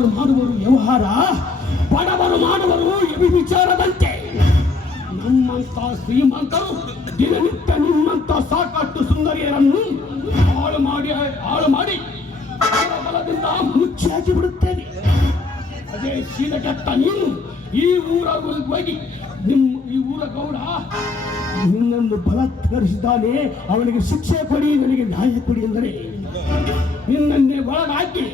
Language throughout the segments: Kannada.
ಬಡವರು ಮಾಡುವರು ವ್ಯವಹಾರ, ಬಡವರು ಮಾಡುವರು ವಿಚಾರದಂತೆ. ನಮ್ಮಂತ ಶ್ರೀಮಂತರು ದಿನನಿತ್ಯ ನಿಮ್ಮಂತ ಸಾಕಷ್ಟು ಸುಂದರಿಯರನ್ನು ಹಾಳು ಮಾಡಿ ಬಲದಿಂದ ಮುಚ್ಚಿ ಹಾಕಿ ಬಿಡುತ್ತೇನೆ. ಅದೇ ಶೀಲಗೆಟ್ಟ ನೀನು ಈ ಊರ ಹೋಗಿ ಈ ಊರ ಗೌಡ ನಿನ್ನನ್ನು ಬಲಾತ್ಕರಿಸಿದ್ದಾನೆ, ಅವನಿಗೆ ಶಿಕ್ಷೆ ಕೊಡಿ, ನನಗೆ ನ್ಯಾಯ ಕೊಡಿ ಎಂದರೆ ನಿನ್ನನ್ನೇ ಒಳಗಾಕಿ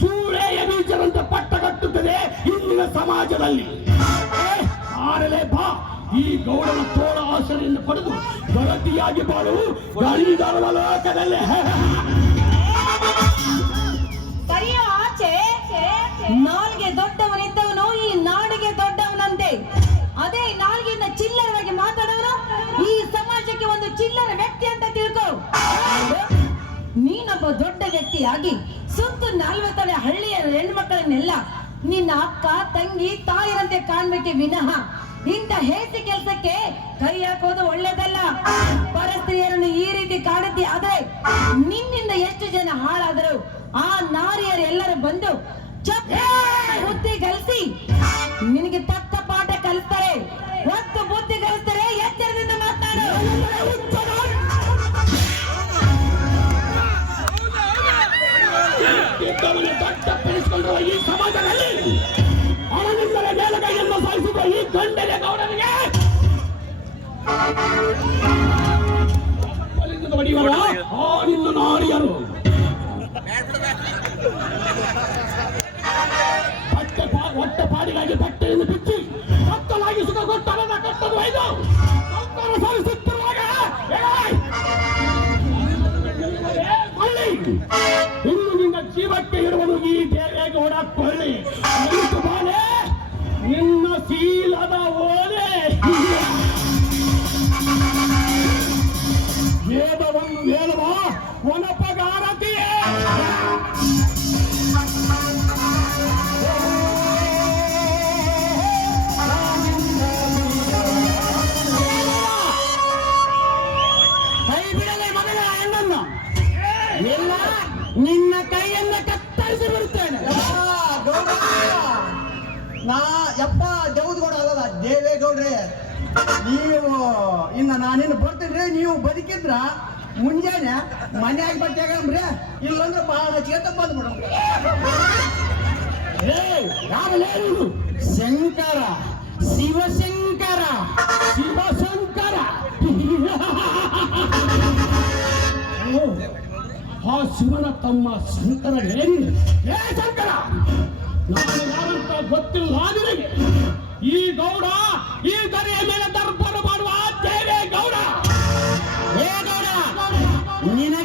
ಸೂಳೆಯ ಬೀಜರಂತೆ ಪಟ್ಟ ಕಟ್ಟುತ್ತದೆ ಇಂದಿನ ಸಮಾಜದಲ್ಲಿ. ಆರಲೇ ಬಾ, ಈ ಗೌಡನ ತೋಳ ಆಸರೆಯನ್ನು ಪಡೆದು ಗಣತಿಯಾಗಿ ಬಾಳು ಗಂಧರ್ವ ಲೋಕದಲ್ಲಿ. ಸರಿಯೋ ಆಚೆ ನಾಲ್ಗೆ ದೊಡ್ಡವನಿದ್ದವನು ಈ ನಾಡಿಗೆ ದೊಡ್ಡವನಂತೆ. ಅದೇ ನಾಲ್ಗೆಯಿಂದ ಚಿಲ್ಲರವಾಗಿ ಮಾತಾಡೋನು ಈ ಸಮಾಜಕ್ಕೆ ಒಂದು ಚಿಲ್ಲರ ವ್ಯಕ್ತಿ ಅಂತ ತಿಳ್ಕೊ. ನೀನೊಬ್ಬ ದೊಡ್ಡ ವ್ಯಕ್ತಿಯಾಗಿ ಸುತ್ತು 40 ಹಳ್ಳಿಯ ಹೆಣ್ಮಕ್ಕಳನ್ನೆಲ್ಲ ನಿನ್ನ ಅಕ್ಕ ತಂಗಿ ತಾಯಿರಂತೆ ಕಾಣ್ಬೇಕೆ ವಿನಃ ಇಂಥ ಹೇಸಿ ಕೆಲಸಕ್ಕೆ ಕೈ ಹಾಕೋದು ಒಳ್ಳೇದಲ್ಲ. ಪರಸ್ತ್ರೀಯರನ್ನು ಈ ರೀತಿ ಕಾಣುತ್ತಿ ಆದ್ರೆ ನಿನ್ನಿಂದ ಎಷ್ಟು ಜನ ಹಾಳಾದರು. ಆ ನಾರಿಯರು ಎಲ್ಲರೂ ಬಂದು ಬುದ್ಧಿ ಕಲಿಸಿ ನಿನಗೆ ತಕ್ಕ ಪಾಠ ಕಲಿಸ್ತಾರೆ, ಒತ್ತು ಬುದ್ಧಿ ಕಲಿಸ್ತಾರೆ. ಎಚ್ಚರದಿಂದ ಮಾತಾಡು. ಈ ಸಮಾಜದಲ್ಲಿ ಅವನಿಂದಲೇ ಮೇಲುಗೈಯನ್ನು ಸಾಧಿಸಿದ ಈ ಗಂಡನ ಗೌಡನಿಗೆ ನಿನ್ನ ನಾರಿಯರು ಹೊಟ್ಟೆ ಪಾಡಿಗಾಗಿ ಬಟ್ಟೆಯನ್ನು ಬಿಚ್ಚಿ ಕತ್ತಲಾಗಿ ಸುಖ ಕೊಟ್ಟವನ ಕಟ್ಟದು ಒಯ್ದು ಸಂಸಾರ ಸಾಧಿಸುತ್ತಿರುವಾಗ ಇನ್ನು ನಿನ್ನ ಜೀವಕ್ಕೆ ಇರುವುದು ಈ ದೇವೇಗೌಡ ಕೊಳ್ಳಿ. ಬಾಲೆ ನಿನ್ನ ಶೀಲದ ಓಲೆ ವೇದವನ್ನು ಹೇಳುವ ಒನಪಗಾರತಿಯೇ. ಕೈ ಬಿಡಲೇ ಮಗನ ಹೆಣ್ಣನ್ನು, ಇಲ್ಲ ನಿನ್ನ ಕೈಯನ್ನು ಕತ್ತರಿಸಿ ಬಿಡುತ್ತೇನೆ. ಯಪ್ಪ ದೇವದಗೌಡ ಅಲ್ಲದ ದೇವೇಗೌಡ್ರೆ, ನೀವು ಇನ್ನ ನಾನಿನ್ನು ಬರ್ತೀನಿ. ನೀವು ಬದುಕಿದ್ರ ಮುಂಜಾನೆ ಮನ್ಯಾಗ ಬಟ್ಟೆಗ್ರಿ, ಇಲ್ಲಂದ್ರೆ ಬಹಳ ಚೇತ ಬಂದ್ಬಿಡ. ಶಂಕರ ಶಿವಶಂಕರ ಶಿವಶಂಕರ ಆ ಶಿವನ ತಮ್ಮ ಶಂಕರ ಶಂಕರ ನಾನು ಯಾರಂತ ಗೊತ್ತಿಲ್ಲ ನಿನಗೆ. ಈ ಗೌಡ ಈ ದರೆಯ ಮೇಲೆ ದರ್ಬಾರ ಮಾಡುವ ದೇವೇ ಗೌಡ. ನಿನ್ನ